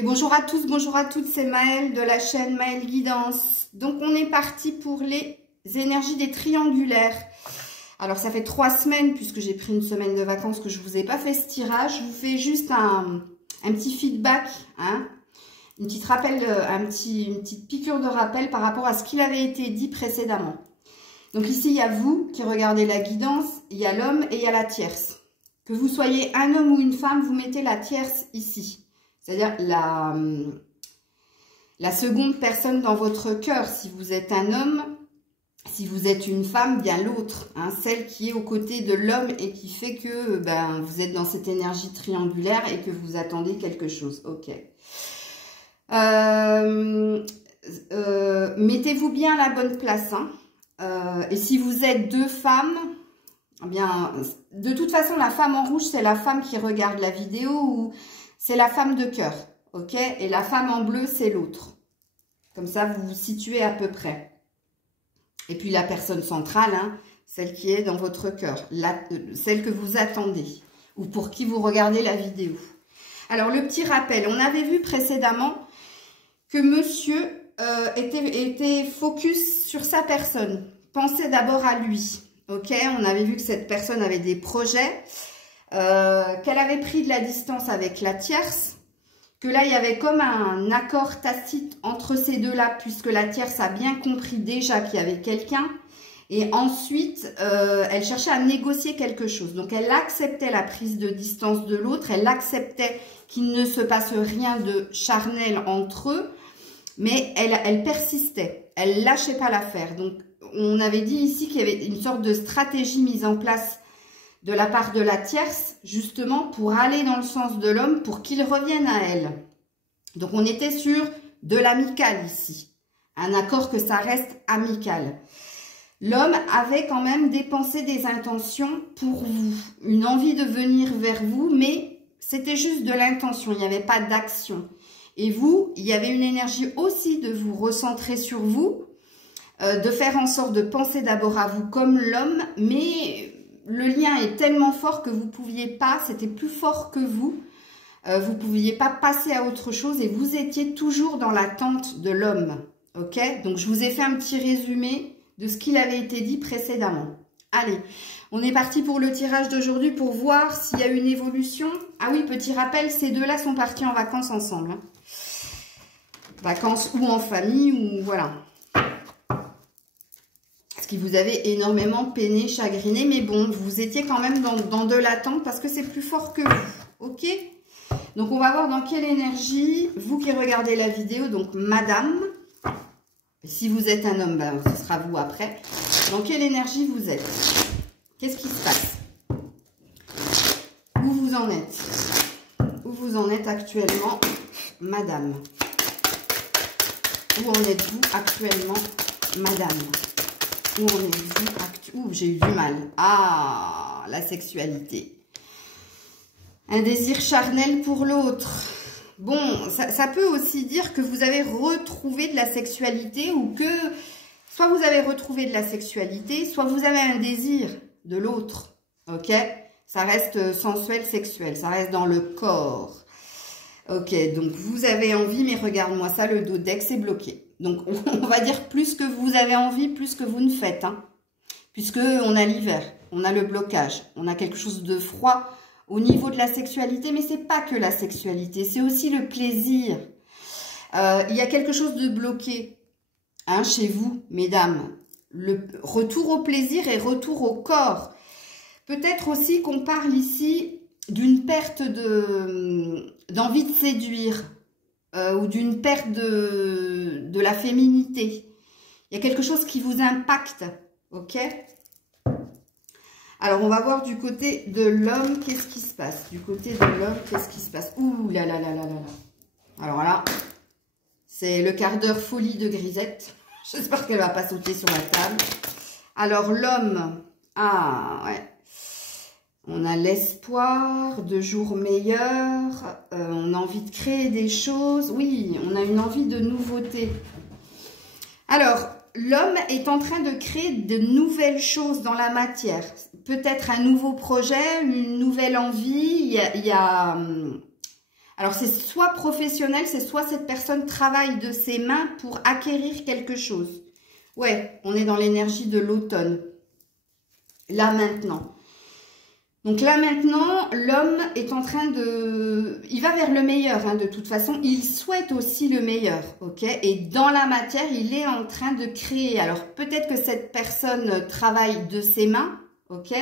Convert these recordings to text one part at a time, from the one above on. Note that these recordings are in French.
Et bonjour à tous, bonjour à toutes, c'est Maëlle de la chaîne Maëlle Guidance. Donc on est parti pour les énergies des triangulaires. Alors ça fait 3 semaines, puisque j'ai pris une semaine de vacances, que je ne vous ai pas fait ce tirage. Je vous fais juste un petit feedback, hein, une petite piqûre de rappel par rapport à ce qu'il avait été dit précédemment. Donc ici, il y a vous qui regardez la guidance, il y a l'homme et il y a la tierce. Que vous soyez un homme ou une femme, vous mettez la tierce ici. C'est-à-dire la seconde personne dans votre cœur. Si vous êtes un homme, si vous êtes une femme, bien l'autre. Hein, celle qui est aux côtés de l'homme et qui fait que vous êtes dans cette énergie triangulaire et que vous attendez quelque chose. Ok. Mettez-vous bien à la bonne place. Hein. Et si vous êtes 2 femmes, eh bien, de toute façon, la femme en rouge, c'est la femme qui regarde la vidéo ou c'est la femme de cœur, ok? Et la femme en bleu, c'est l'autre. Comme ça, vous vous situez à peu près. Et puis la personne centrale, hein, celle qui est dans votre cœur, celle que vous attendez ou pour qui vous regardez la vidéo. Alors, le petit rappel, on avait vu précédemment que monsieur était focus sur sa personne. Pensez d'abord à lui, ok? On avait vu que cette personne avait des projets, qu'elle avait pris de la distance avec la tierce, que là, il y avait comme un accord tacite entre ces deux-là, puisque la tierce a bien compris déjà qu'il y avait quelqu'un. Et ensuite, elle cherchait à négocier quelque chose. Donc, elle acceptait la prise de distance de l'autre, elle acceptait qu'il ne se passe rien de charnel entre eux, mais elle persistait, elle lâchait pas l'affaire. Donc, on avait dit ici qu'il y avait une sorte de stratégie mise en place de la part de la tierce, justement, pour aller dans le sens de l'homme, pour qu'il revienne à elle. Donc, on était sur de l'amical ici. Un accord que ça reste amical. L'homme avait quand même dépensé des intentions pour vous. Une envie de venir vers vous, mais c'était juste de l'intention. Il n'y avait pas d'action. Et vous, il y avait une énergie aussi de vous recentrer sur vous, de faire en sorte de penser d'abord à vous comme l'homme, mais le lien est tellement fort que vous ne pouviez pas, c'était plus fort que vous ne pouviez pas passer à autre chose et vous étiez toujours dans l'attente de l'homme. Ok? Donc, je vous ai fait un petit résumé de ce qu'il avait été dit précédemment. Allez, on est parti pour le tirage d'aujourd'hui pour voir s'il y a une évolution. Ah oui, petit rappel, ces deux-là sont partis en vacances ensemble. Hein. Vacances ou en famille, ou voilà. Parce qu'ils vous avez énormément peiné, chagriné, mais bon, vous étiez quand même dans de l'attente parce que c'est plus fort que vous. Ok? Donc, on va voir dans quelle énergie, vous qui regardez la vidéo, donc madame, si vous êtes un homme, ben, ce sera vous après. Dans quelle énergie vous êtes? Qu'est-ce qui se passe? Où vous en êtes? Où vous en êtes actuellement, madame? Où en êtes-vous actuellement, madame? Où en êtes-vous actuellement? Ouh, j'ai eu du mal. Ah, la sexualité. Un désir charnel pour l'autre. Bon, ça peut aussi dire que vous avez retrouvé de la sexualité ou que soit vous avez retrouvé de la sexualité, soit vous avez un désir de l'autre. Ok? Ça reste sensuel, sexuel. Ça reste dans le corps. Ok, donc vous avez envie, mais regarde-moi ça, le dodex est bloqué. Donc, on va dire plus que vous avez envie, plus que vous ne faites. Hein, puisque on a l'hiver, on a le blocage, on a quelque chose de froid au niveau de la sexualité. Mais c'est pas que la sexualité, c'est aussi le plaisir. Il y a quelque chose de bloqué hein, chez vous, mesdames. Le retour au plaisir et retour au corps. Peut-être aussi qu'on parle ici d'une perte d'envie de séduire ou d'une perte de la féminité. Il y a quelque chose qui vous impacte, ok? Alors, on va voir du côté de l'homme, qu'est-ce qui se passe? Du côté de l'homme, qu'est-ce qui se passe? Ouh là là là là là là. Alors là, c'est le quart d'heure folie de Grisette. J'espère qu'elle ne va pas sauter sur la table. Alors, l'homme, ah ouais. On a l'espoir de jours meilleurs, on a envie de créer des choses. Oui, on a une envie de nouveauté. Alors, l'homme est en train de créer de nouvelles choses dans la matière. Peut-être un nouveau projet, une nouvelle envie. Il y a Alors, c'est soit professionnel, c'est soit cette personne travaille de ses mains pour acquérir quelque chose. Ouais, on est dans l'énergie de l'automne. Là, maintenant. Donc là, maintenant, l'homme est en train de... Il va vers le meilleur, hein, de toute façon. Il souhaite aussi le meilleur, ok? Et dans la matière, il est en train de créer. Alors, peut-être que cette personne travaille de ses mains, ok?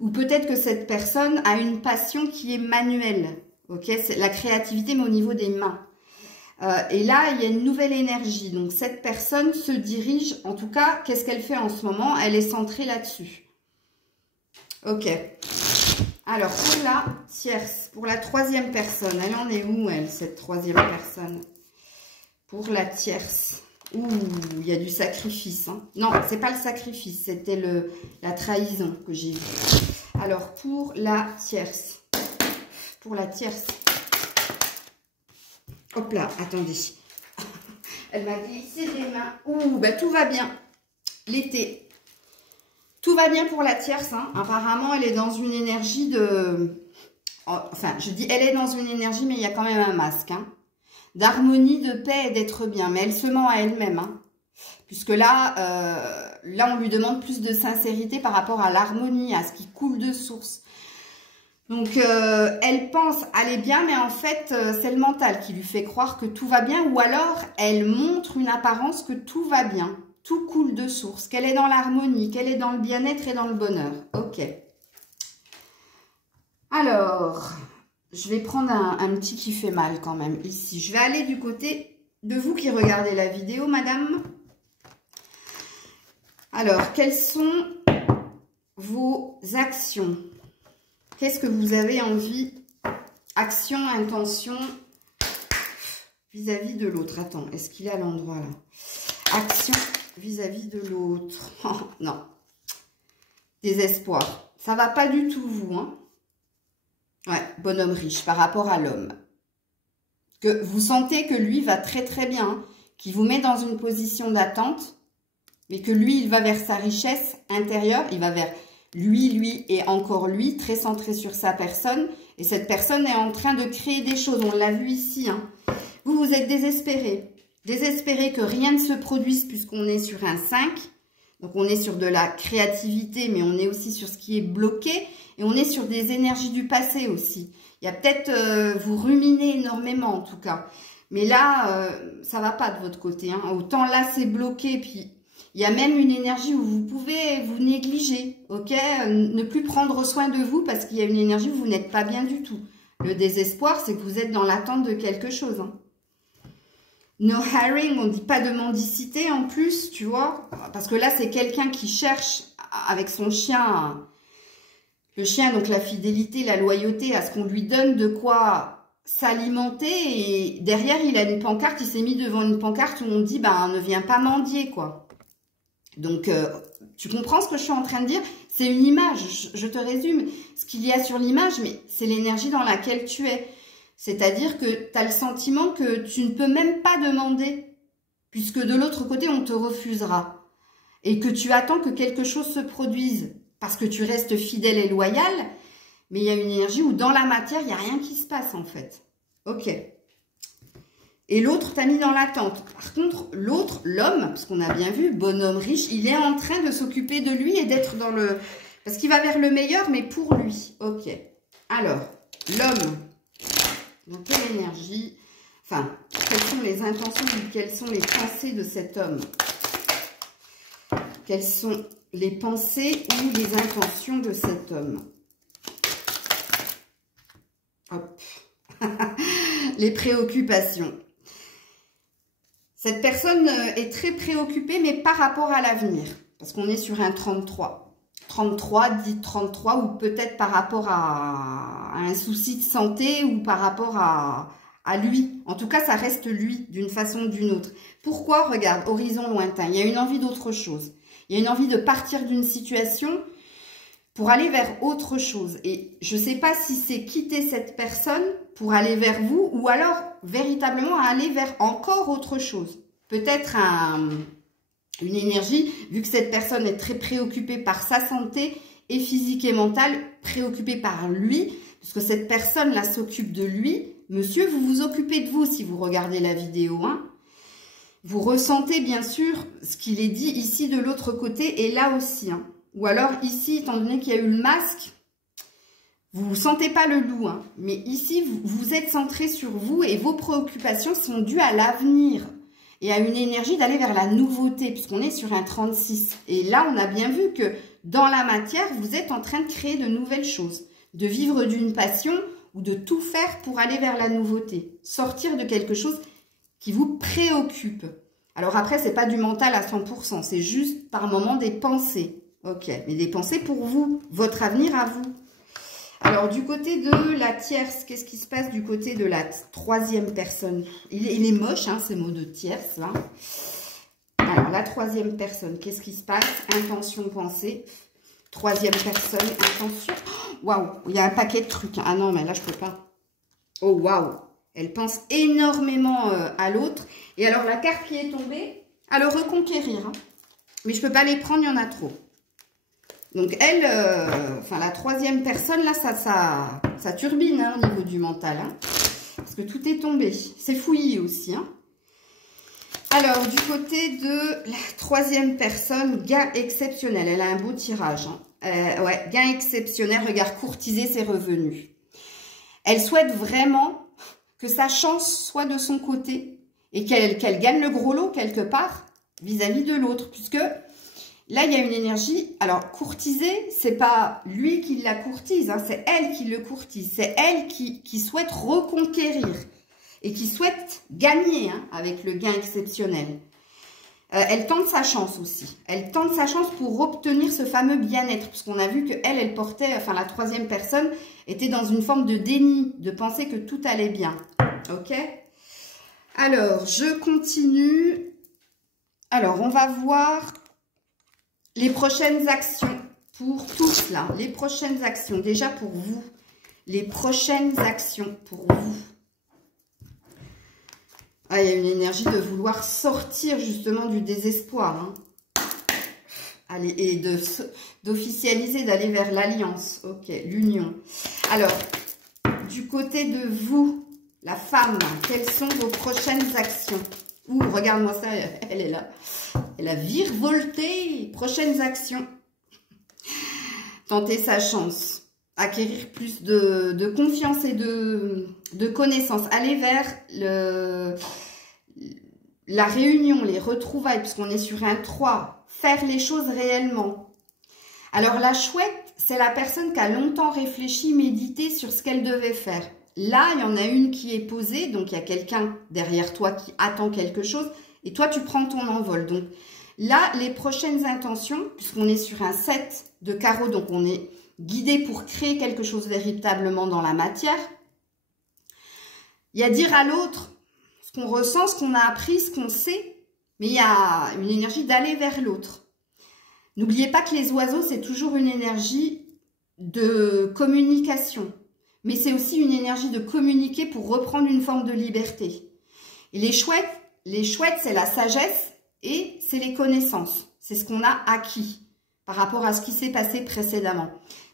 Ou peut-être que cette personne a une passion qui est manuelle, ok? C'est la créativité, mais au niveau des mains. Et là, il y a une nouvelle énergie. Donc, cette personne se dirige, en tout cas, qu'est-ce qu'elle fait en ce moment? Elle est centrée là-dessus. Ok. Alors, pour la tierce, pour la troisième personne, elle en est où, elle, cette troisième personne? Pour la tierce. Ouh, il y a du sacrifice. Hein. Non, c'est pas le sacrifice, c'était la trahison que j'ai vue. Alors, pour la tierce. Pour la tierce. Hop là, attendez. Elle m'a glissé les mains. Ouh, bah tout va bien. L'été. Tout va bien pour la tierce. Hein. Apparemment, elle est dans une énergie de... Enfin, je dis elle est dans une énergie, mais il y a quand même un masque. Hein. D'harmonie, de paix et d'être bien. Mais elle se ment à elle-même. Hein. Puisque là, on lui demande plus de sincérité par rapport à l'harmonie, à ce qui coule de source. Donc, elle pense aller bien, mais en fait, c'est le mental qui lui fait croire que tout va bien. Ou alors, elle montre une apparence que tout va bien. Tout coule de source, qu'elle est dans l'harmonie, qu'elle est dans le bien-être et dans le bonheur. Ok. Alors, je vais prendre un petit qui fait mal quand même ici. Je vais aller du côté de vous qui regardez la vidéo, madame. Alors, quelles sont vos actions? Qu'est-ce que vous avez envie? Action, intention vis-à-vis de l'autre. Attends, est-ce qu'il est à l'endroit là? Action vis-à-vis de l'autre. Oh, non. Désespoir. Ça va pas du tout, vous. Hein. Ouais, bonhomme riche par rapport à l'homme. Que vous sentez que lui va très très bien. Hein, qu'il vous met dans une position d'attente. Mais que lui, il va vers sa richesse intérieure. Il va vers lui et encore lui. Très centré sur sa personne. Et cette personne est en train de créer des choses. On l'a vu ici. Hein. Vous, vous êtes désespéré. Désespéré que rien ne se produise puisqu'on est sur un 5. Donc, on est sur de la créativité, mais on est aussi sur ce qui est bloqué. Et on est sur des énergies du passé aussi. Il y a peut-être, vous ruminez énormément en tout cas. Mais là, ça va pas de votre côté. Hein. Autant là, c'est bloqué. Puis, il y a même une énergie où vous pouvez vous négliger. Ok, ne plus prendre soin de vous parce qu'il y a une énergie où vous n'êtes pas bien du tout. Le désespoir, c'est que vous êtes dans l'attente de quelque chose. Hein. No hiring, on ne dit pas de mendicité en plus, tu vois. Parce que là, c'est quelqu'un qui cherche avec son chien, le chien, donc la fidélité, la loyauté, à ce qu'on lui donne de quoi s'alimenter. Et derrière, il a une pancarte, il s'est mis devant une pancarte où on dit, ben, ne viens pas mendier, quoi. Donc, tu comprends ce que je suis en train de dire? C'est une image, je te résume ce qu'il y a sur l'image, mais c'est l'énergie dans laquelle tu es. C'est-à-dire que tu as le sentiment que tu ne peux même pas demander, puisque de l'autre côté, on te refusera. Et que tu attends que quelque chose se produise, parce que tu restes fidèle et loyal, mais il y a une énergie où dans la matière, il n'y a rien qui se passe en fait. Ok. Et l'autre t'a mis dans l'attente. Par contre, l'autre, l'homme, parce qu'on a bien vu, bonhomme riche, il est en train de s'occuper de lui et d'être dans le... Parce qu'il va vers le meilleur, mais pour lui. Ok. Alors, l'homme... Dans quelle énergie, enfin, quelles sont les intentions, quelles sont les pensées de cet homme? Quelles sont les pensées ou les intentions de cet homme? Hop. Les préoccupations. Cette personne est très préoccupée, mais par rapport à l'avenir. Parce qu'on est sur un 33. 33, dit 33, ou peut-être par rapport à un souci de santé ou par rapport à lui. En tout cas, ça reste lui, d'une façon ou d'une autre. Pourquoi? Regarde, horizon lointain. Il y a une envie d'autre chose. Il y a une envie de partir d'une situation pour aller vers autre chose. Et je ne sais pas si c'est quitter cette personne pour aller vers vous ou alors véritablement aller vers encore autre chose. Peut-être une énergie, vu que cette personne est très préoccupée par sa santé et physique et mentale, préoccupée par lui, parce que cette personne-là s'occupe de lui, Monsieur, vous vous occupez de vous si vous regardez la vidéo, hein. Vous ressentez bien sûr ce qu'il est dit ici de l'autre côté et là aussi, hein. Ou alors ici, étant donné qu'il y a eu le masque, vous ne sentez pas le loup, hein. Mais ici, vous êtes centré sur vous et vos préoccupations sont dues à l'avenir et à une énergie d'aller vers la nouveauté puisqu'on est sur un 36. Et là, on a bien vu que dans la matière, vous êtes en train de créer de nouvelles choses, de vivre d'une passion ou de tout faire pour aller vers la nouveauté, sortir de quelque chose qui vous préoccupe. Alors après, c'est pas du mental à 100%, c'est juste par moment des pensées. Ok, mais des pensées pour vous, votre avenir à vous. Alors du côté de la tierce, qu'est-ce qui se passe du côté de la troisième personne? Il est moche, hein, ces mots de tierce, là. Alors la troisième personne, qu'est-ce qui se passe? Intention, pensée. Troisième personne, intention. Waouh, il y a un paquet de trucs. Ah non, mais là, je peux pas. Oh, waouh. Elle pense énormément à l'autre. Et alors, la carte qui est tombée, à le reconquérir. Hein. Mais je ne peux pas les prendre, il y en a trop. Donc, elle, enfin, la troisième personne, là, ça turbine hein, au niveau du mental. Hein, parce que tout est tombé. C'est fouillis aussi. Hein. Alors, du côté de la troisième personne, gain exceptionnel. Elle a un beau tirage. Hein. Ouais, gain exceptionnel. Regarde, courtiser ses revenus. Elle souhaite vraiment que sa chance soit de son côté et qu'elle gagne le gros lot quelque part vis-à-vis de l'autre. Puisque là, il y a une énergie. Alors, courtiser, c'est pas lui qui la courtise, hein, c'est elle qui le courtise. C'est elle qui souhaite reconquérir et qui souhaite gagner hein, avec le gain exceptionnel. Elle tente sa chance aussi. Elle tente sa chance pour obtenir ce fameux bien-être. Puisqu'on a vu qu'elle, elle portait, enfin la troisième personne, était dans une forme de déni, de penser que tout allait bien. Ok? Alors, je continue. Alors, on va voir les prochaines actions pour tous là. Les prochaines actions, déjà pour vous. Les prochaines actions pour vous. Ah, il y a une énergie de vouloir sortir justement du désespoir. Hein. Allez, et d'officialiser, d'aller vers l'alliance. Ok, l'union. Alors, du côté de vous, la femme, quelles sont vos prochaines actions? Ouh, regarde-moi ça, elle est là. Elle a virevolté. Prochaines actions. Tenter sa chance. Acquérir plus de confiance et de connaissances. Aller vers la réunion, les retrouvailles, puisqu'on est sur un 3. Faire les choses réellement. Alors, la chouette, c'est la personne qui a longtemps réfléchi, médité sur ce qu'elle devait faire. Là, il y en a une qui est posée, donc il y a quelqu'un derrière toi qui attend quelque chose, et toi, tu prends ton envol. Donc là, les prochaines intentions, puisqu'on est sur un 7 de carreau, donc on est guidé pour créer quelque chose véritablement dans la matière. Il y a dire à l'autre ce qu'on ressent, ce qu'on a appris, ce qu'on sait, mais il y a une énergie d'aller vers l'autre. N'oubliez pas que les oiseaux, c'est toujours une énergie de communication, mais c'est aussi une énergie de communiquer pour reprendre une forme de liberté. Et les chouettes, c'est la sagesse et c'est les connaissances. C'est ce qu'on a acquis par rapport à ce qui s'est passé précédemment.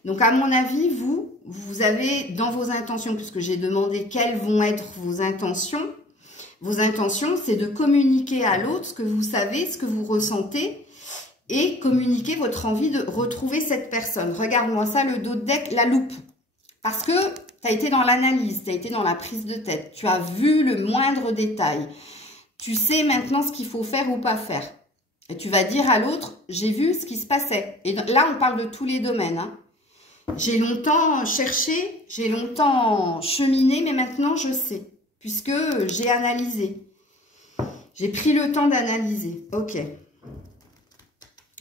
Donc, à mon avis, vous avez dans vos intentions, puisque j'ai demandé quelles vont être vos intentions. Vos intentions, c'est de communiquer à l'autre ce que vous savez, ce que vous ressentez et communiquer votre envie de retrouver cette personne. Regarde-moi ça, le dos de deck, la loupe. Parce que tu as été dans l'analyse, tu as été dans la prise de tête. Tu as vu le moindre détail. Tu sais maintenant ce qu'il faut faire ou pas faire. Et tu vas dire à l'autre, j'ai vu ce qui se passait. Et là, on parle de tous les domaines. Hein. J'ai longtemps cherché, j'ai longtemps cheminé, mais maintenant je sais. Puisque j'ai analysé. J'ai pris le temps d'analyser. Ok.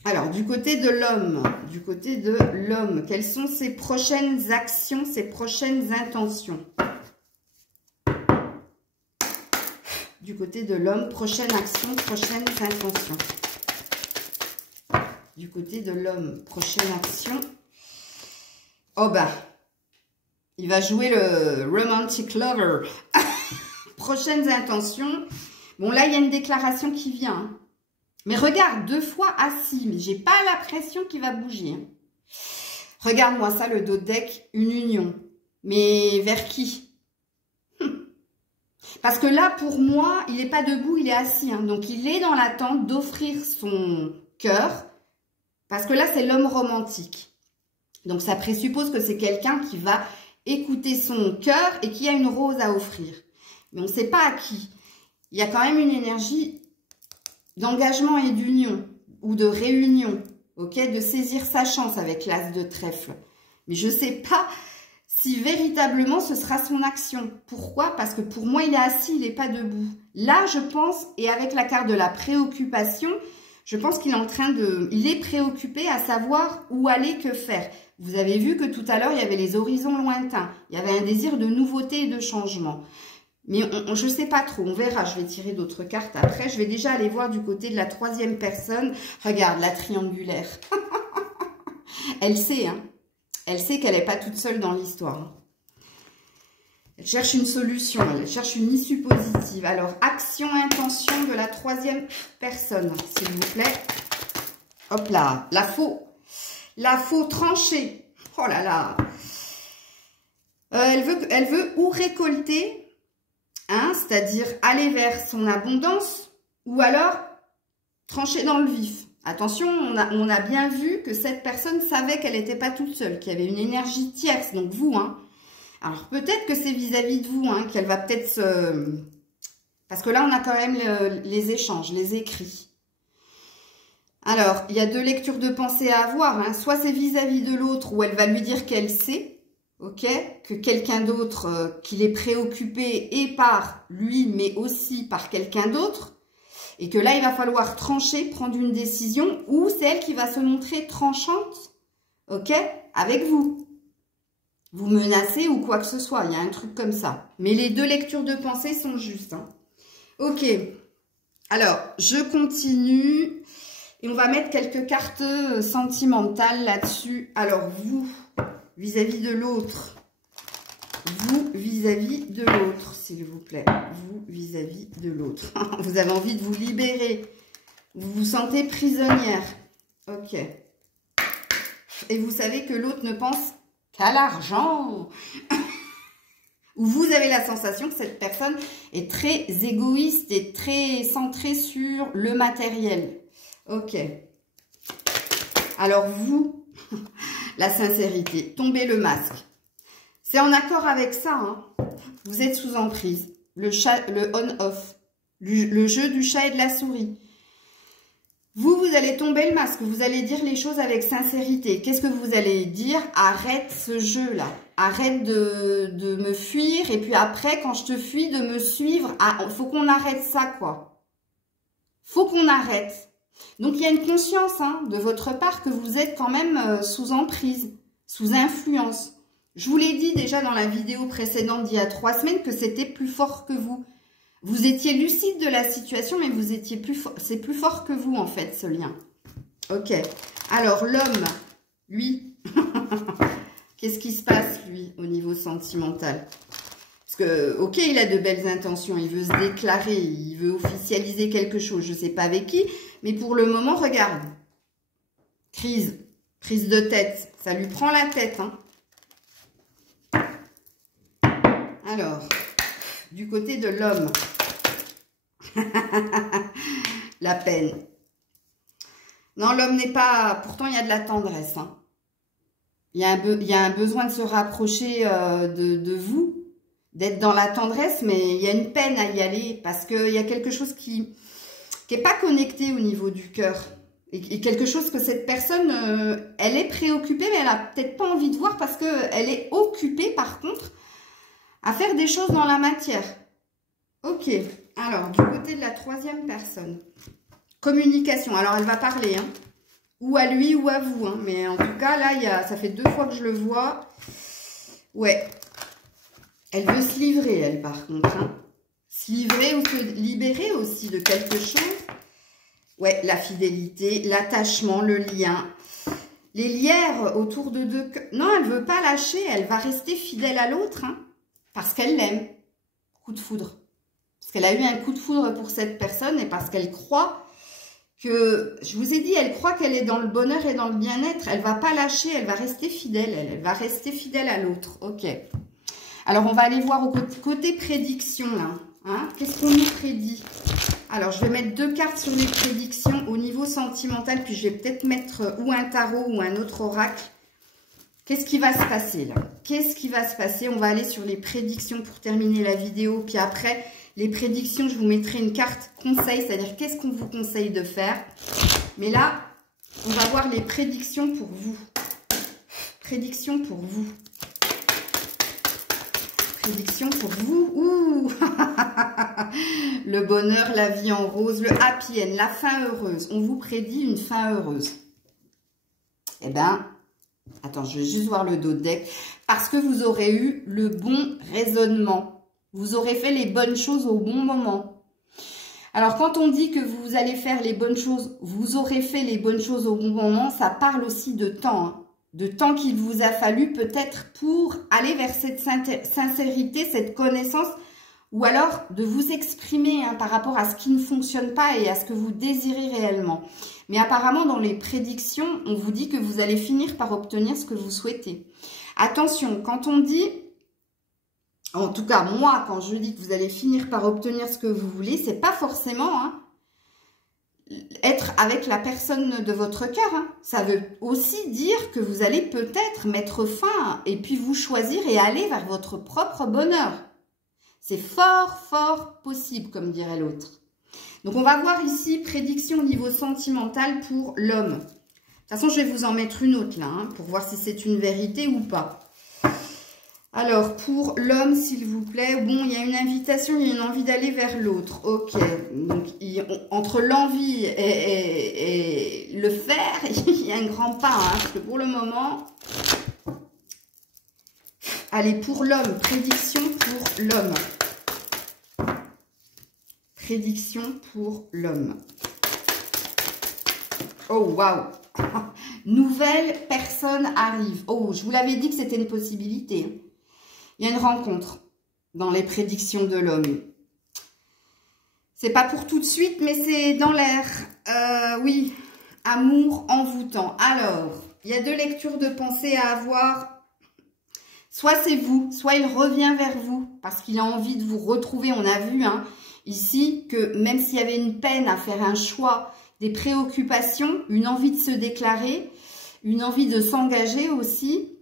Alors, du côté de l'homme, quelles sont ses prochaines actions, ses prochaines intentions? Du côté de l'homme, prochaine action, prochaines intentions. Du côté de l'homme, prochaine action. Oh bah, il va jouer le romantic lover. Prochaines intentions. Bon, là, il y a une déclaration qui vient. Hein. Mais regarde, 2 fois assis. Mais j'ai pas l'impression qu'il va bouger. Hein. Regarde-moi ça, le dos de deck, une union. Mais vers qui? Parce que là, pour moi, il n'est pas debout, il est assis. Hein. Donc, il est dans l'attente d'offrir son cœur. Parce que là, c'est l'homme romantique. Donc, ça présuppose que c'est quelqu'un qui va écouter son cœur et qui a une rose à offrir. Mais on ne sait pas à qui. Il y a quand même une énergie d'engagement et d'union ou de réunion. Ok, de saisir sa chance avec l'as de trèfle. Mais je ne sais pas si véritablement ce sera son action. Pourquoi? Parce que pour moi, il est assis, il n'est pas debout. Là, je pense, et avec la carte de la préoccupation, je pense qu'il est en train de... Il est préoccupé à savoir où aller, que faire. Vous avez vu que tout à l'heure, il y avait les horizons lointains. Il y avait un désir de nouveauté et de changement. Mais je ne sais pas trop, on verra. Je vais tirer d'autres cartes après. Je vais déjà aller voir du côté de la troisième personne. Regarde, la triangulaire. Elle sait, hein. Elle sait qu'elle n'est pas toute seule dans l'histoire. Elle cherche une solution, elle cherche une issue positive. Alors, action, intention de la troisième personne, s'il vous plaît. Hop là, la faux tranchée. Oh là là. Elle veut ou récolter, hein, c'est-à-dire aller vers son abondance, ou alors trancher dans le vif. Attention, on a bien vu que cette personne savait qu'elle n'était pas toute seule, qu'il y avait une énergie tierce, donc vous, hein. Alors, peut-être que c'est vis-à-vis de vous, hein, qu'elle va peut-être se... Parce que là, on a quand même les échanges, les écrits. Alors, il y a deux lectures de pensée à avoir, hein. Soit c'est vis-à-vis de l'autre, où elle va lui dire qu'elle sait, ok, que quelqu'un d'autre, qu'il est préoccupé et par lui, mais aussi par quelqu'un d'autre. Et que là, il va falloir trancher, prendre une décision, ou c'est elle qui va se montrer tranchante, ok, avec vous. Vous menacez ou quoi que ce soit, il y a un truc comme ça. Mais les deux lectures de pensée sont justes. Hein. Ok, alors, je continue. Et on va mettre quelques cartes sentimentales là-dessus. Alors, vous, vis-à-vis de l'autre. Vous, vis-à-vis de l'autre, s'il vous plaît. Vous, vis-à-vis de l'autre. Vous avez envie de vous libérer. Vous vous sentez prisonnière. Ok. Et vous savez que l'autre ne pense qu'à l'argent. Ou vous avez la sensation que cette personne est très égoïste et très centrée sur le matériel. Ok. Alors vous, la sincérité, tombez le masque. C'est en accord avec ça, hein. Vous êtes sous emprise. Le on-off. Le jeu du chat et de la souris. Vous allez tomber le masque. Vous allez dire les choses avec sincérité. Qu'est-ce que vous allez dire? Arrête ce jeu-là. Arrête de me fuir. Et puis après, quand je te fuis, de me suivre. Ah, faut qu'on arrête ça, quoi. Faut qu'on arrête. Donc, il y a une conscience, hein, de votre part que vous êtes quand même sous emprise, sous influence. Je vous l'ai dit déjà dans la vidéo précédente d'il y a 3 semaines que c'était plus fort que vous. Vous étiez lucide de la situation, mais vous étiez plus fort. C'est plus fort que vous, en fait, ce lien. Ok. Alors, l'homme, lui, qu'est-ce qui se passe, lui, au niveau sentimental? Parce que, ok, il a de belles intentions. Il veut se déclarer, il veut officialiser quelque chose. Je ne sais pas avec qui, mais pour le moment, regarde. Crise de tête. Ça lui prend la tête, hein. Alors, du côté de l'homme, la peine. Non, l'homme n'est pas... Pourtant, il y a de la tendresse. Hein. Il y a un besoin de se rapprocher de vous, d'être dans la tendresse, mais il y a une peine à y aller parce qu'il y a quelque chose qui n'est pas connecté au niveau du cœur. Et quelque chose que cette personne, elle est préoccupée, mais elle n'a peut-être pas envie de voir parce qu'elle est occupée, par contre, à faire des choses dans la matière. Ok, alors, du côté de la troisième personne. Communication, alors elle va parler, hein. Ou à lui ou à vous, hein. Mais en tout cas, là, ça fait 2 fois que je le vois. Ouais, elle veut se livrer, elle, par contre. Hein. Se livrer ou se libérer aussi de quelque chose. Ouais, la fidélité, l'attachement, le lien. Les lières autour de deux... Non, elle ne veut pas lâcher, elle va rester fidèle à l'autre, hein. Parce qu'elle l'aime. Coup de foudre. Parce qu'elle a eu un coup de foudre pour cette personne et parce qu'elle croit que... Je vous ai dit, elle croit qu'elle est dans le bonheur et dans le bien-être. Elle ne va pas lâcher, elle va rester fidèle. Elle va rester fidèle à l'autre. Ok. Alors, on va aller voir au côté prédiction, là. Hein, qu'est-ce qu'on nous prédit? Alors, je vais mettre 2 cartes sur les prédictions au niveau sentimental, puis je vais peut-être mettre ou un tarot ou un autre oracle. Qu'est-ce qui va se passer là? Qu'est-ce qui va se passer? On va aller sur les prédictions pour terminer la vidéo. Puis après, les prédictions, je vous mettrai une carte conseil, c'est-à-dire qu'est-ce qu'on vous conseille de faire. Mais là, on va voir les prédictions pour vous. Prédictions pour vous. Prédictions pour vous. Ouh. Le bonheur, la vie en rose, le happy end, la fin heureuse. On vous prédit une fin heureuse. Eh bien... Attends, je vais juste voir le dos de deck. Parce que vous aurez eu le bon raisonnement. Vous aurez fait les bonnes choses au bon moment. Alors, quand on dit que vous allez faire les bonnes choses, vous aurez fait les bonnes choses au bon moment, ça parle aussi de temps. Hein. De temps qu'il vous a fallu peut-être pour aller vers cette sincérité, cette connaissance, ou alors de vous exprimer hein, par rapport à ce qui ne fonctionne pas et à ce que vous désirez réellement. Mais apparemment, dans les prédictions, on vous dit que vous allez finir par obtenir ce que vous souhaitez. Attention, quand on dit, en tout cas moi, quand je dis que vous allez finir par obtenir ce que vous voulez, c'est pas forcément hein, être avec la personne de votre cœur. Hein. Ça veut aussi dire que vous allez peut-être mettre fin et puis vous choisir et aller vers votre propre bonheur. C'est fort, fort possible, comme dirait l'autre. Donc, on va voir ici, prédiction au niveau sentimental pour l'homme. De toute façon, je vais vous en mettre une autre là, hein, pour voir si c'est une vérité ou pas. Alors, pour l'homme, s'il vous plaît, bon, il y a une invitation, il y a une envie d'aller vers l'autre. Ok, donc entre l'envie et le faire, il y a un grand pas, hein, parce que pour le moment... Allez, pour l'homme, prédiction pour l'homme. Prédiction pour l'homme. Oh, waouh. Nouvelle personne arrive. Oh, je vous l'avais dit que c'était une possibilité. Il y a une rencontre dans les prédictions de l'homme. C'est pas pour tout de suite, mais c'est dans l'air. Oui, amour envoûtant. Alors, il y a 2 lectures de pensée à avoir. Soit c'est vous, soit il revient vers vous parce qu'il a envie de vous retrouver. On a vu hein, ici que même s'il y avait une peine à faire un choix, des préoccupations, une envie de se déclarer, une envie de s'engager aussi,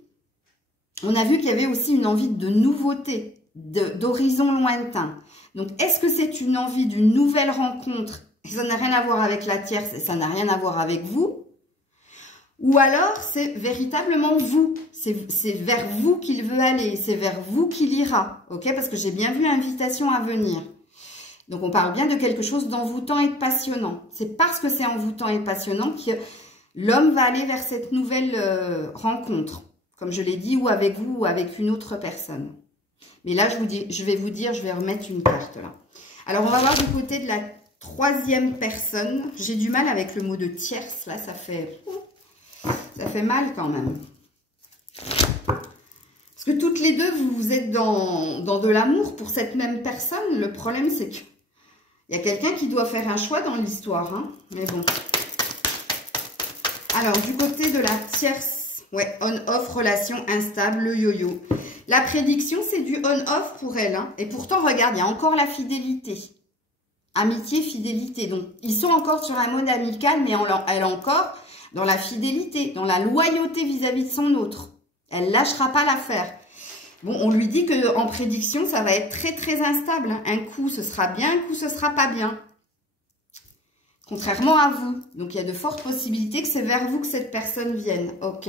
on a vu qu'il y avait aussi une envie de nouveauté, d'horizon lointain. Donc, est-ce que c'est une envie d'une nouvelle rencontre? Ça n'a rien à voir avec la tierce et ça n'a rien à voir avec vous. Ou alors, c'est véritablement vous. C'est vers vous qu'il veut aller. C'est vers vous qu'il ira. Ok? Parce que j'ai bien vu invitation à venir. Donc, on parle bien de quelque chose d'envoûtant et de passionnant. C'est parce que c'est envoûtant et passionnant que l'homme va aller vers cette nouvelle rencontre. Comme je l'ai dit, ou avec vous, ou avec une autre personne. Mais là, je vais vous dire, je vais remettre une carte là. Alors, on va voir du côté de la 3e personne. J'ai du mal avec le mot de tierce. Là, ça fait mal quand même. Parce que toutes les deux, vous êtes dans de l'amour pour cette même personne. Le problème, c'est qu'il y a quelqu'un qui doit faire un choix dans l'histoire. Hein. Mais bon. Alors, du côté de la tierce, ouais, on-off, relation instable, le yo-yo. La prédiction, c'est du on-off pour elle. Hein. Et pourtant, regarde, il y a encore la fidélité. Amitié, fidélité. Donc, ils sont encore sur un mode amical, mais elle est encore dans la fidélité, dans la loyauté vis-à-vis de son autre. Elle ne lâchera pas l'affaire. Bon, on lui dit qu'en prédiction, ça va être très, très instable. Hein. Un coup, ce sera bien, un coup, ce sera pas bien. Contrairement à vous. Donc, il y a de fortes possibilités que c'est vers vous que cette personne vienne. Ok.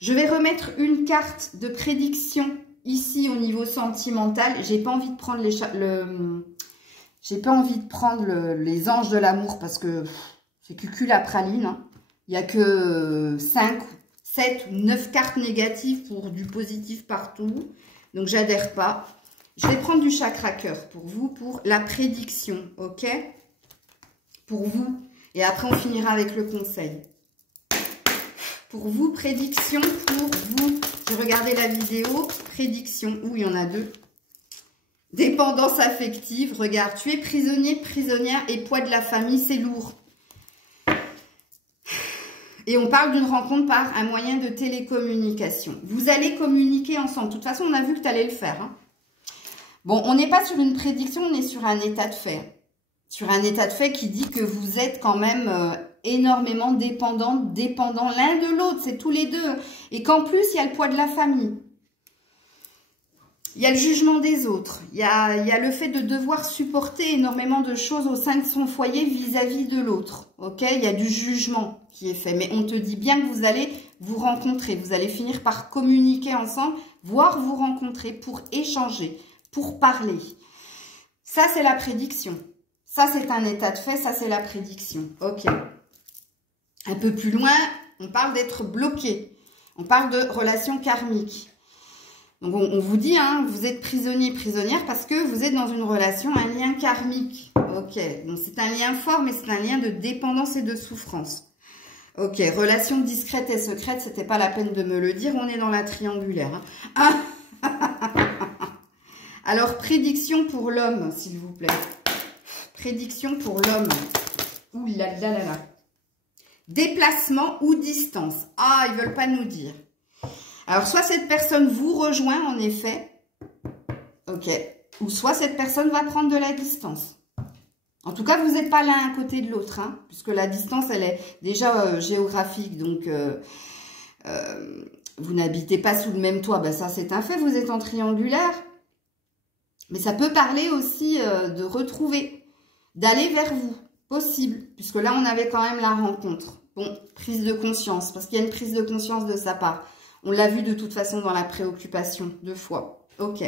Je vais remettre une carte de prédiction ici au niveau sentimental. J'ai pas envie de prendre les anges de l'amour parce que c'est cucul à praline. Hein. Il n'y a que 5, 7 ou 9 cartes négatives pour du positif partout. Donc, j'adhère pas. Je vais prendre du chakra cœur pour vous, pour la prédiction. Ok? Pour vous. Et après, on finira avec le conseil. Pour vous, prédiction pour vous. J'ai regardé la vidéo. Prédiction. Ouh, il y en a 2. Dépendance affective. Regarde, tu es prisonnier, prisonnière et poids de la famille, c'est lourd. Et on parle d'une rencontre par un moyen de télécommunication. Vous allez communiquer ensemble. De toute façon, on a vu que tu allais le faire. Hein. Bon, on n'est pas sur une prédiction, on est sur un état de fait. Sur un état de fait qui dit que vous êtes quand même énormément dépendants l'un de l'autre. C'est tous les deux. Et qu'en plus, il y a le poids de la famille. Il y a le jugement des autres. Il y a le fait de devoir supporter énormément de choses au sein de son foyer vis-à-vis de l'autre. Ok, il y a du jugement qui est fait. Mais on te dit bien que vous allez vous rencontrer. Vous allez finir par communiquer ensemble, voire vous rencontrer pour échanger, pour parler. Ça, c'est la prédiction. Ça, c'est un état de fait. Ça, c'est la prédiction. Ok. Un peu plus loin, on parle d'être bloqué. On parle de relations karmiques. Donc, on vous dit, hein, vous êtes prisonnier, prisonnière parce que vous êtes dans une relation, un lien karmique. Ok, donc c'est un lien fort, mais c'est un lien de dépendance et de souffrance. Ok, relation discrète et secrète, c'était pas la peine de me le dire, on est dans la triangulaire. Hein. Alors, prédiction pour l'homme, s'il vous plaît. Prédiction pour l'homme. Ouh là là là là. Déplacement ou distance. Ah, ils veulent pas nous dire. Alors, soit cette personne vous rejoint, en effet, ok, ou soit cette personne va prendre de la distance. En tout cas, vous n'êtes pas l'un à côté de l'autre, hein, puisque la distance, elle est déjà géographique, donc vous n'habitez pas sous le même toit, ben ça c'est un fait, vous êtes en triangulaire, mais ça peut parler aussi de retrouver, d'aller vers vous, possible, puisque là, on avait quand même la rencontre. Bon, prise de conscience, parce qu'il y a une prise de conscience de sa part. On l'a vu de toute façon dans la préoccupation, 2 fois. Ok.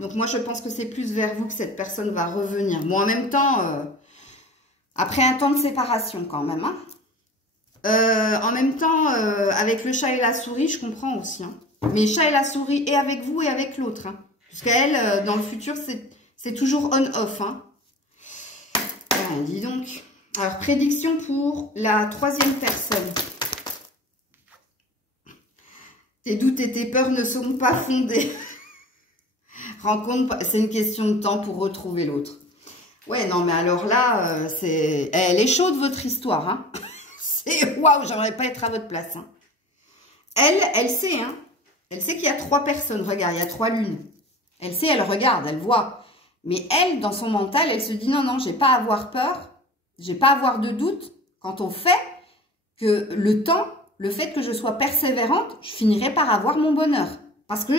Donc moi, je pense que c'est plus vers vous que cette personne va revenir. Bon, en même temps, après un temps de séparation quand même. Hein. En même temps, avec le chat et la souris, je comprends aussi. Hein. Mais chat et la souris, et avec vous et avec l'autre. Hein. Parce qu'elle, dans le futur, c'est toujours on-off. Hein. Ah, dis donc. Alors, prédiction pour la 3e personne. Tes doutes et tes peurs ne sont pas fondés. Rencontre, c'est une question de temps pour retrouver l'autre. Ouais, non, mais alors là, elle est chaude, votre histoire. Hein. C'est waouh, j'aimerais pas être à votre place. Hein. Elle sait, hein. Elle sait qu'il y a 3 personnes. Regarde, il y a 3 lunes. Elle sait, elle regarde, elle voit. Mais elle, dans son mental, elle se dit non, non, j'ai pas à avoir peur. J'ai pas à avoir de doute quant au fait que le temps, le fait que je sois persévérante, je finirai par avoir mon bonheur. Parce que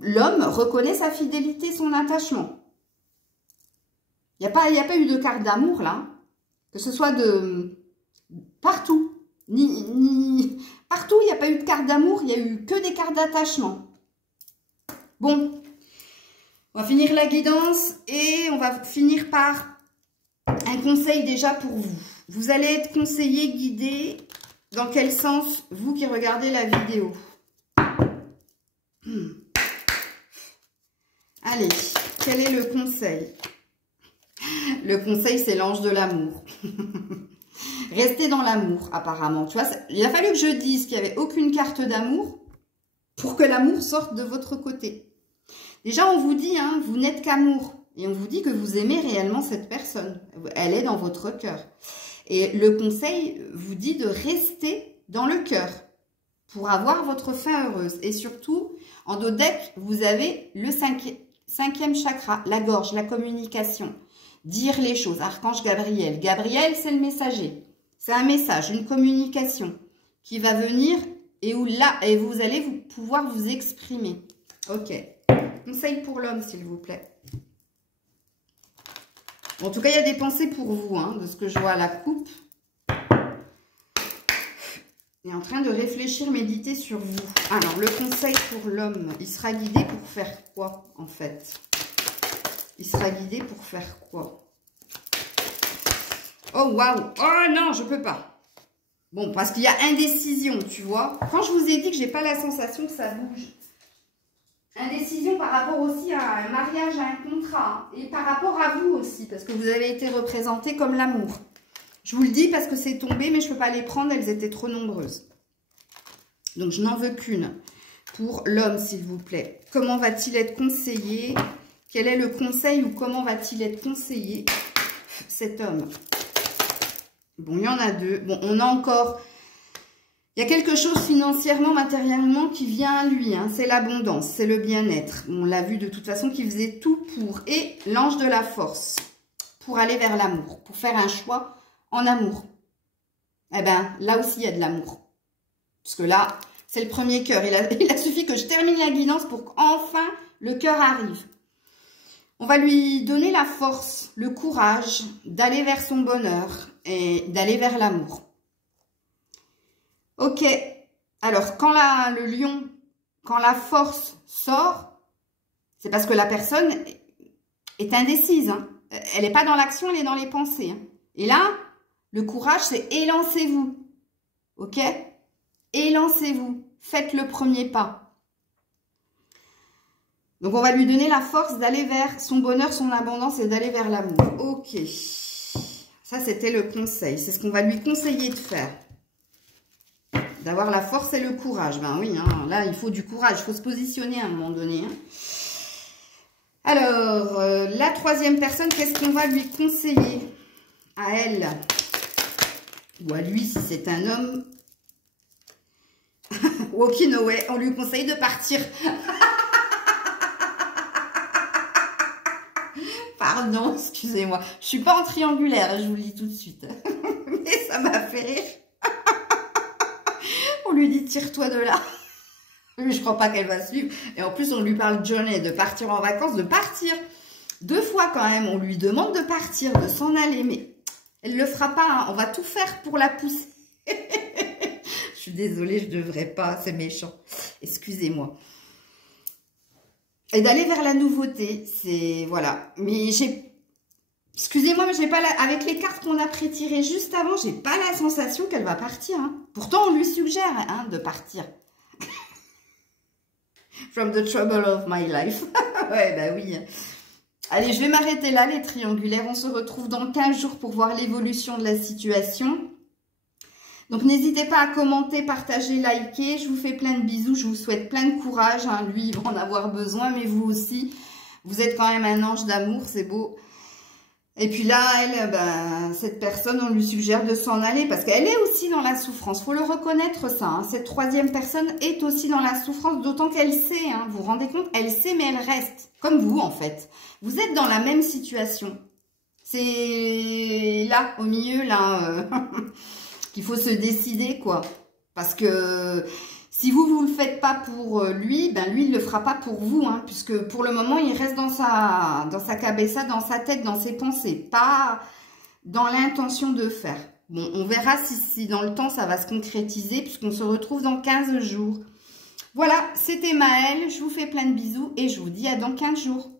l'homme reconnaît sa fidélité, son attachement. Il n'y a pas eu de carte d'amour là. Hein. Que ce soit de partout. Partout, il n'y a pas eu de carte d'amour, il n'y a eu que des cartes d'attachement. Bon, on va finir la guidance et on va finir par un conseil déjà pour vous. Vous allez être conseillé, guidé. Dans quel sens, vous qui regardez la vidéo? Allez, quel est le conseil? Le conseil, c'est l'ange de l'amour. Restez dans l'amour, apparemment. Tu vois, il a fallu que je dise qu'il n'y avait aucune carte d'amour pour que l'amour sorte de votre côté. Déjà, on vous dit, hein, vous n'êtes qu'amour. Et on vous dit que vous aimez réellement cette personne. Elle est dans votre cœur. Et le conseil vous dit de rester dans le cœur pour avoir votre fin heureuse. Et surtout, en dodec, vous avez le 5e chakra, la gorge, la communication. Dire les choses. Archange Gabriel. Gabriel, c'est le messager. C'est un message, une communication qui va venir et où là, et vous allez pouvoir vous exprimer. Ok. Conseil pour l'homme, s'il vous plaît. En tout cas, il y a des pensées pour vous, hein, de ce que je vois à la coupe. Il est en train de réfléchir, méditer sur vous. Alors, le conseil pour l'homme, il sera guidé pour faire quoi, en fait? Il sera guidé pour faire quoi? Oh, waouh! Oh non, je peux pas. Bon, parce qu'il y a indécision, tu vois. Quand je vous ai dit que j'ai pas la sensation que ça bouge. Indécision par rapport aussi à un mariage, à un contrat. Et par rapport à vous aussi, parce que vous avez été représenté comme l'amour. Je vous le dis parce que c'est tombé, mais je ne peux pas les prendre, elles étaient trop nombreuses. Donc, je n'en veux qu'une. Pour l'homme, s'il vous plaît. Comment va-t-il être conseillé? Quel est le conseil ou comment va-t-il être conseillé, cet homme? Bon, il y en a deux. Bon, on a encore... Il y a quelque chose financièrement, matériellement qui vient à lui. Hein. C'est l'abondance, c'est le bien-être. On l'a vu de toute façon qu'il faisait tout pour. Et l'ange de la force, pour aller vers l'amour, pour faire un choix en amour. Eh bien, là aussi, il y a de l'amour. Parce que là, c'est le premier cœur. Il a suffi que je termine la guidance pour qu'enfin le cœur arrive. On va lui donner la force, le courage d'aller vers son bonheur et d'aller vers l'amour. Ok, alors quand le lion, quand la force sort, c'est parce que la personne est indécise. Hein. Elle n'est pas dans l'action, elle est dans les pensées. Hein. Et là, le courage, c'est élancez-vous. Ok? Élancez-vous. Faites le premier pas. Donc, on va lui donner la force d'aller vers son bonheur, son abondance et d'aller vers l'amour. Ok. Ça, c'était le conseil. C'est ce qu'on va lui conseiller de faire. D'avoir la force et le courage. Ben oui, hein, là, il faut du courage. Il faut se positionner à un moment donné. Hein. Alors, la troisième personne, qu'est-ce qu'on va lui conseiller à elle? Ou à lui, si c'est un homme. Walking away, on lui conseille de partir. Pardon, excusez-moi. Je suis pas en triangulaire, je vous le dis tout de suite. Mais ça m'a fait rire. On lui dit, tire-toi de là. Je crois pas qu'elle va suivre. Et en plus, on lui parle journée, de partir en vacances, de partir. 2 fois quand même, on lui demande de partir, de s'en aller. Mais elle le fera pas. Hein. On va tout faire pour la pousser. Je suis désolée, je devrais pas. C'est méchant. Excusez-moi. Et d'aller vers la nouveauté, c'est... Voilà. Mais j'ai... Excusez-moi, mais j'ai pas avec les cartes qu'on a pré-tirées juste avant, j'ai pas la sensation qu'elle va partir. Hein. Pourtant, on lui suggère hein, de partir. From the trouble of my life. Ouais, bah oui. Allez, je vais m'arrêter là, les triangulaires. On se retrouve dans 15 jours pour voir l'évolution de la situation. Donc, n'hésitez pas à commenter, partager, liker. Je vous fais plein de bisous. Je vous souhaite plein de courage. Hein. Lui, il va en avoir besoin, mais vous aussi. Vous êtes quand même un ange d'amour, c'est beau. Et puis là, elle, ben, cette personne, on lui suggère de s'en aller parce qu'elle est aussi dans la souffrance. Il faut le reconnaître ça. Hein. Cette troisième personne est aussi dans la souffrance, d'autant qu'elle sait. Hein. Vous vous rendez compte? Elle sait, mais elle reste. Comme vous, en fait. Vous êtes dans la même situation. C'est là, au milieu, là, qu'il faut se décider, quoi. Parce que... Si vous ne le faites pas pour lui, ben lui, il ne le fera pas pour vous. Hein, puisque pour le moment, il reste dans sa cabessa, dans sa tête, dans ses pensées. Pas dans l'intention de faire. Bon, on verra si dans le temps, ça va se concrétiser. Puisqu'on se retrouve dans 15 jours. Voilà, c'était Maëlle. Je vous fais plein de bisous. Et je vous dis à dans 15 jours.